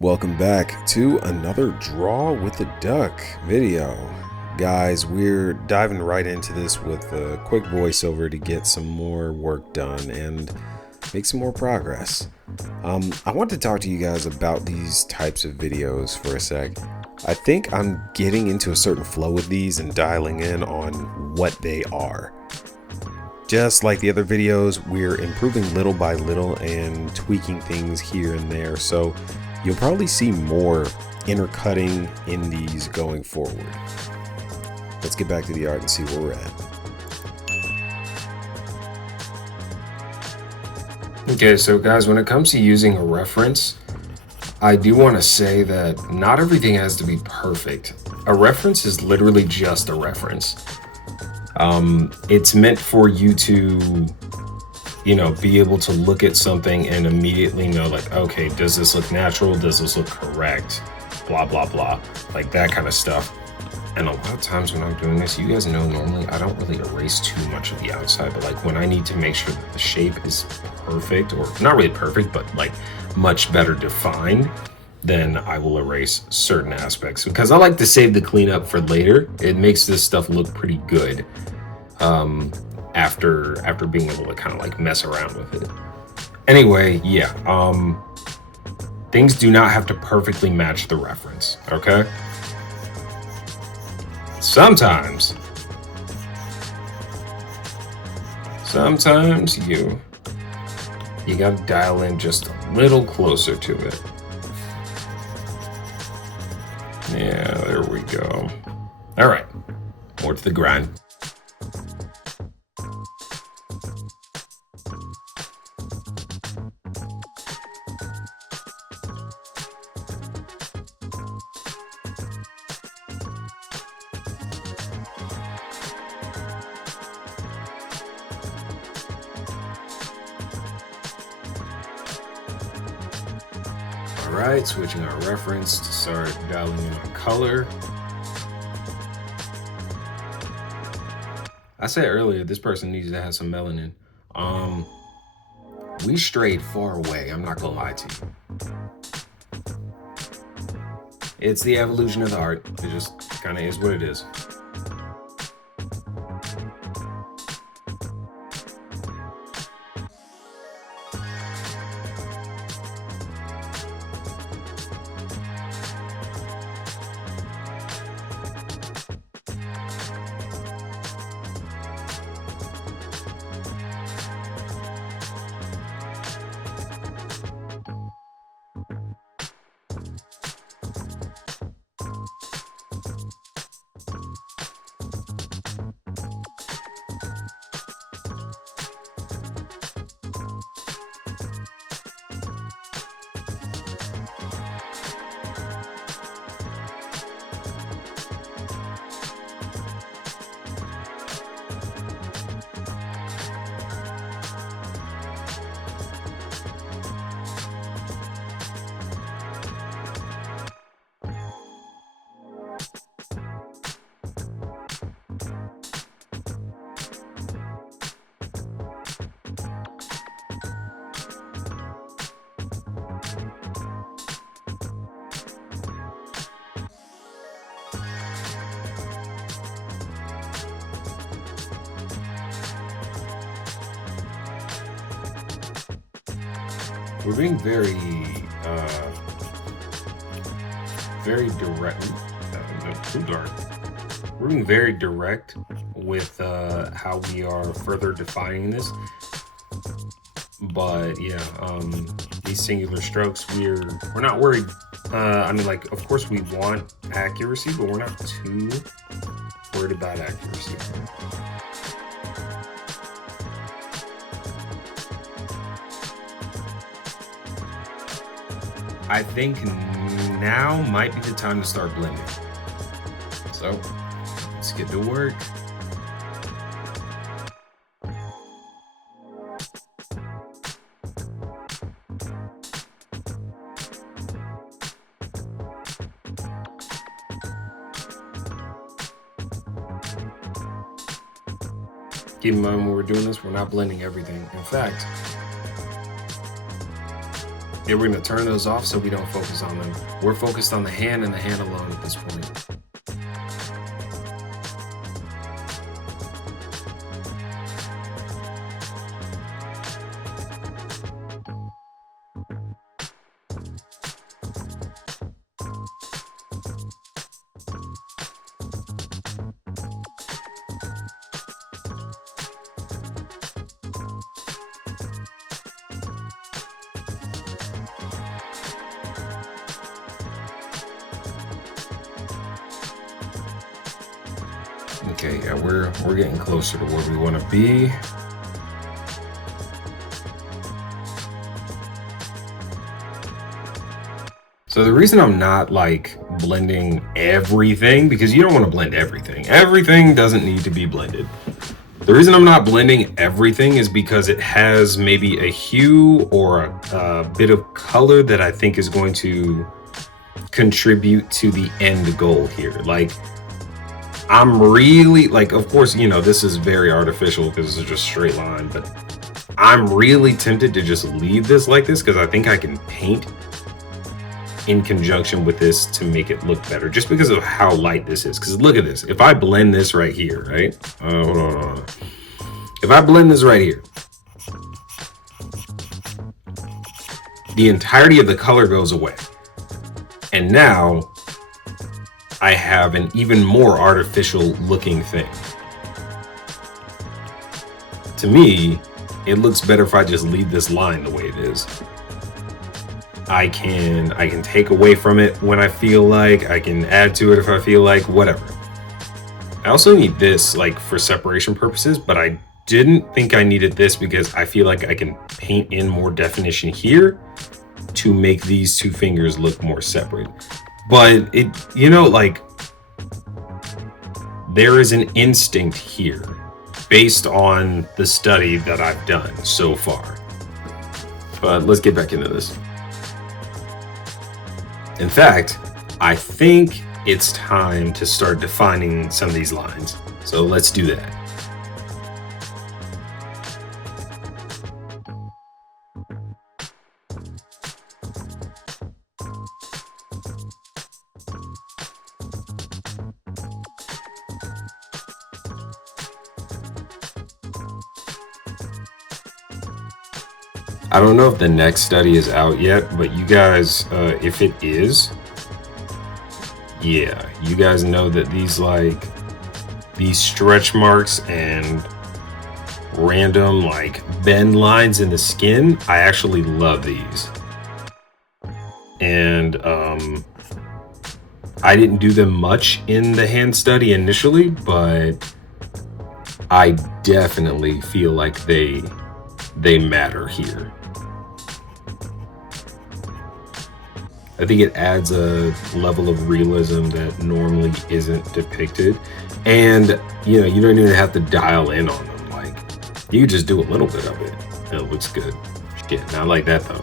Welcome back to another Draw with the Duck video. Guys, we're diving right into this with a quick voiceover to get some more work done and make some more progress. I want to talk to you guys about these types of videos for a sec. I think I'm getting into a certain flow with these and dialing in on what they are. Just like the other videos, we're improving little by little and tweaking things here and there, so you'll probably see more intercutting in these going forward. Let's get back to the art and see where we're at. Okay, so guys, when it comes to using a reference, I do want to say that not everything has to be perfect. A reference is literally just a reference. It's meant for you to, be able to look at something and immediately know, like, okay, does this look natural? Does this look correct? Blah, blah, blah, like that kind of stuff. And a lot of times when I'm doing this, you guys know normally I don't really erase too much of the outside, but like when I need to make sure that the shape is perfect, or not really perfect, but like much better defined, then I will erase certain aspects because I like to save the cleanup for later. It makes this stuff look pretty good after being able to kind of like mess around with it. Anyway, yeah, things do not have to perfectly match the reference, okay? Sometimes you gotta dial in just a little closer to it. Yeah, there we go. All right, more to the grind. Alright, switching our reference to start dialing in on color. I said earlier, this person needs to have some melanin. We strayed far away, I'm not gonna lie to you. It's the evolution of the art. It just kind of is what it is. We're being very direct. Too dark. We're being very direct with how we are further defining this. But yeah, these singular strokes, we're not worried. Of course we want accuracy, but we're not too worried about accuracy. I think now might be the time to start blending. So let's get to work. Keep in mind when we're doing this, we're not blending everything. In fact, Yeah, we're gonna turn those off so we don't focus on them. We're focused on the hand and the hand alone at this point. Okay, yeah, we're getting closer to where we want to be. So the reason I'm not like blending everything, because you don't want to blend everything. Everything doesn't need to be blended. The reason I'm not blending everything is because it has maybe a hue or a bit of color that I think is going to contribute to the end goal here. Like, I'm really like, of course, you know, this is very artificial because it's just a straight line, but I'm really tempted to just leave this like this because I think I can paint in conjunction with this to make it look better, just because of how light this is. Because look at this. If I blend this right here, right? Hold on. If I blend this right here, the entirety of the color goes away. And now I have an even more artificial looking thing. To me, it looks better if I just leave this line the way it is. I can take away from it when I feel like, I can add to it if I feel like, whatever. I also need this like for separation purposes, but I didn't think I needed this because I feel like I can paint in more definition here to make these two fingers look more separate. But it, you know, like, there is an instinct here based on the study that I've done so far. But let's get back into this. In fact, I think it's time to start defining some of these lines. So let's do that. I don't know if the next study is out yet, but you guys, if it is, yeah, you guys know that these stretch marks and random like bend lines in the skin, I actually love these. And I didn't do them much in the hand study initially, but I definitely feel like they matter here. I think it adds a level of realism that normally isn't depicted. And, you know, you don't even have to dial in on them. Like, you just do a little bit of it and it looks good. Shit, not like that though.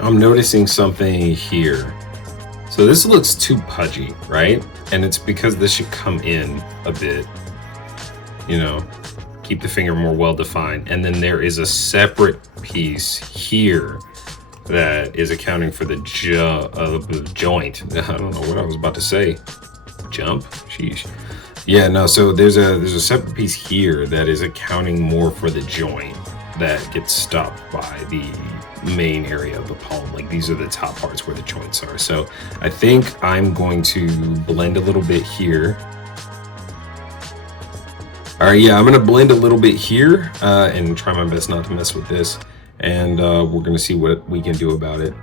I'm noticing something here. So this looks too pudgy, right? And it's because this should come in a bit, you know, keep the finger more well defined. And then there is a separate piece here that is accounting for the joint. I don't know what I was about to say. Jump? Sheesh. Yeah, no, so there's a separate piece here that is accounting more for the joint that gets stopped by main area of the palm. Like these are the top parts where the joints are. So I think I'm going to blend a little bit here. All right, yeah, I'm gonna blend a little bit here and try my best not to mess with this. And we're gonna see what we can do about it.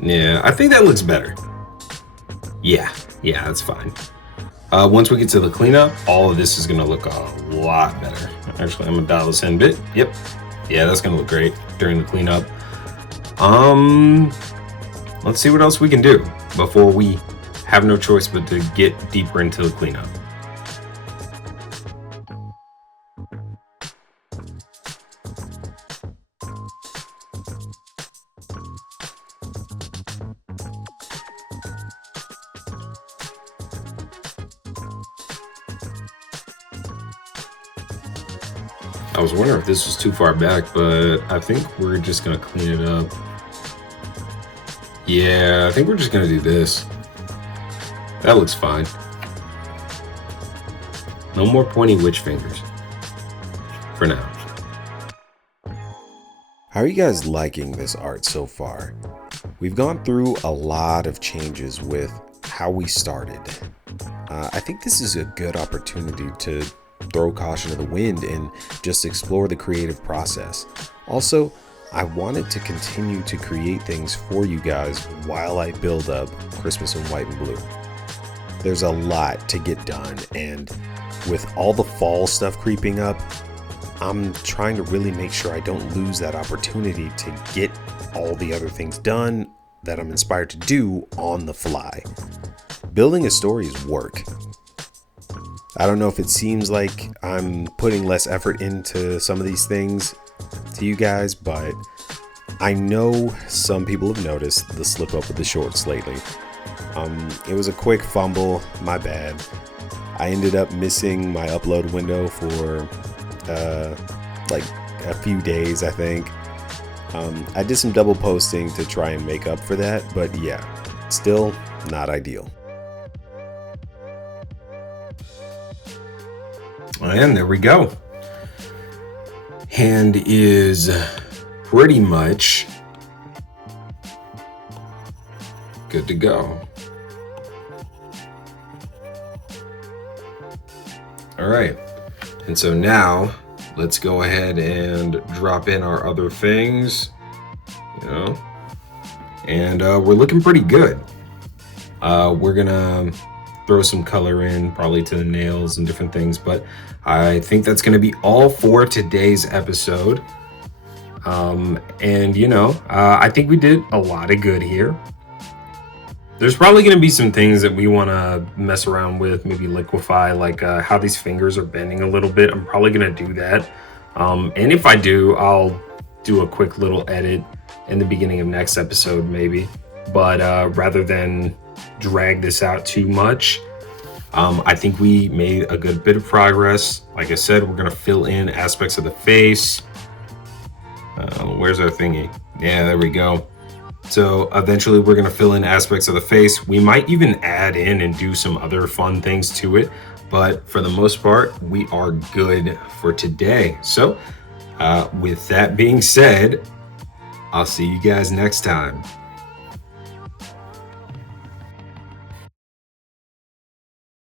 Yeah, I think that looks better. Yeah, that's fine. Once we get to the cleanup, all of this is gonna look a lot better. Actually, I'm gonna dial this in a bit. Yep, yeah, that's gonna look great during the cleanup. Let's see what else we can do before we have no choice but to get deeper into the cleanup. I was wondering if this was too far back, but I think we're just gonna clean it up. Yeah, I think we're just gonna do this. That looks fine. No more pointy witch fingers. For now. How are you guys liking this art so far? We've gone through a lot of changes with how we started. I think this is a good opportunity to throw caution to the wind and just explore the creative process. Also, I wanted to continue to create things for you guys while I build up Christmas in White and Blue. There's a lot to get done, and with all the fall stuff creeping up, I'm trying to really make sure I don't lose that opportunity to get all the other things done that I'm inspired to do on the fly. Building a story is work. I don't know if it seems like I'm putting less effort into some of these things to you guys, but I know some people have noticed the slip up with the shorts lately. It was a quick fumble, my bad. I ended up missing my upload window for like a few days, I think. I did some double posting to try and make up for that, but yeah, still not ideal. And there we go. Hand is pretty much good to go. All right, and so now let's go ahead and drop in our other things, and we're looking pretty good. We're gonna throw some color in, probably to the nails and different things, but I think that's gonna be all for today's episode. I think we did a lot of good here. There's probably going to be some things that we want to mess around with, maybe liquefy, like how these fingers are bending a little bit. I'm probably going to do that. And if I do, I'll do a quick little edit in the beginning of next episode, maybe. But rather than drag this out too much, I think we made a good bit of progress. Like I said, we're going to fill in aspects of the face. Where's our thingy? Yeah, there we go. So eventually we're going to fill in aspects of the face. We might even add in and do some other fun things to it. But for the most part, we are good for today. So with that being said, I'll see you guys next time.